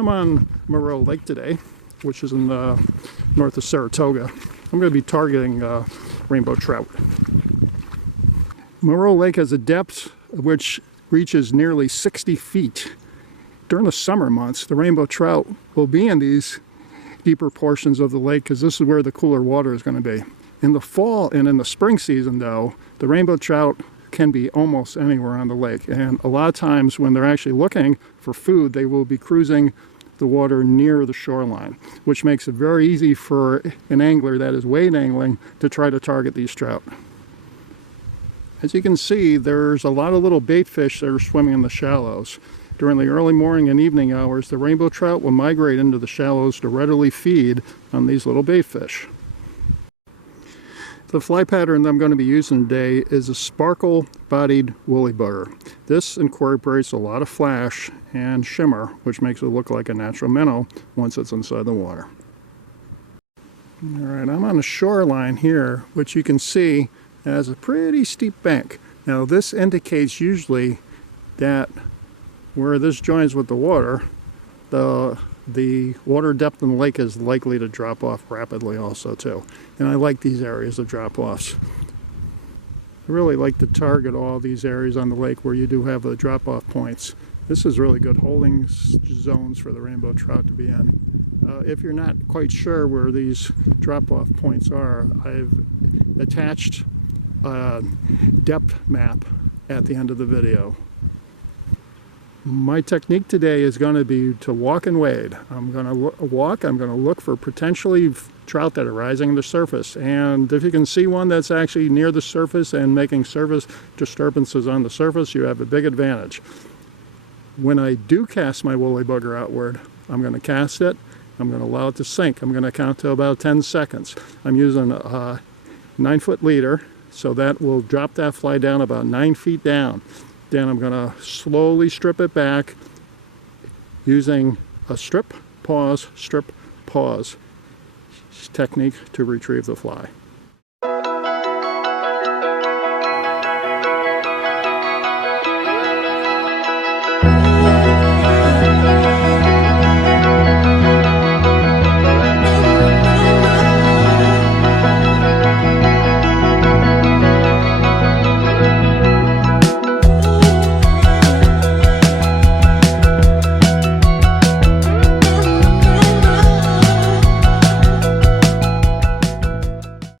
I'm on Moreau Lake today, which is in north of Saratoga. I'm going to be targeting rainbow trout. Moreau Lake has a depth which reaches nearly 60 feet. During the summer months, the rainbow trout will be in these deeper portions of the lake because this is where the cooler water is going to be. In the fall and in the spring season, though, the rainbow trout can be almost anywhere on the lake. And a lot of times when they're actually looking for food, they will be cruising the water near the shoreline, which makes it very easy for an angler that is wade angling to try to target these trout. As you can see, there's a lot of little bait fish that are swimming in the shallows. During the early morning and evening hours, the rainbow trout will migrate into the shallows to readily feed on these little bait fish. The fly pattern that I'm going to be using today is a sparkle-bodied woolly bugger. This incorporates a lot of flash and shimmer, which makes it look like a natural minnow once it's inside the water. Alright, I'm on the shoreline here, which you can see has a pretty steep bank. Now this indicates usually that where this joins with the water, the water depth in the lake is likely to drop off rapidly also too. And I like these areas of drop-offs. I really like to target all these areas on the lake where you do have the drop-off points. This is really good holding zones for the rainbow trout to be in. If you're not quite sure where these drop-off points are, I've attached a depth map at the end of the video. My technique today is going to be to walk and wade. I'm going to walk, I'm going to look for potentially trout that are rising to the surface. And if you can see one that's actually near the surface and making surface disturbances on the surface, you have a big advantage. When I do cast my woolly bugger outward, I'm going to cast it, I'm going to allow it to sink. I'm going to count to about 10 seconds. I'm using a 9-foot leader, so that will drop that fly down about 9 feet down. Then I'm going to slowly strip it back using a strip, pause technique to retrieve the fly.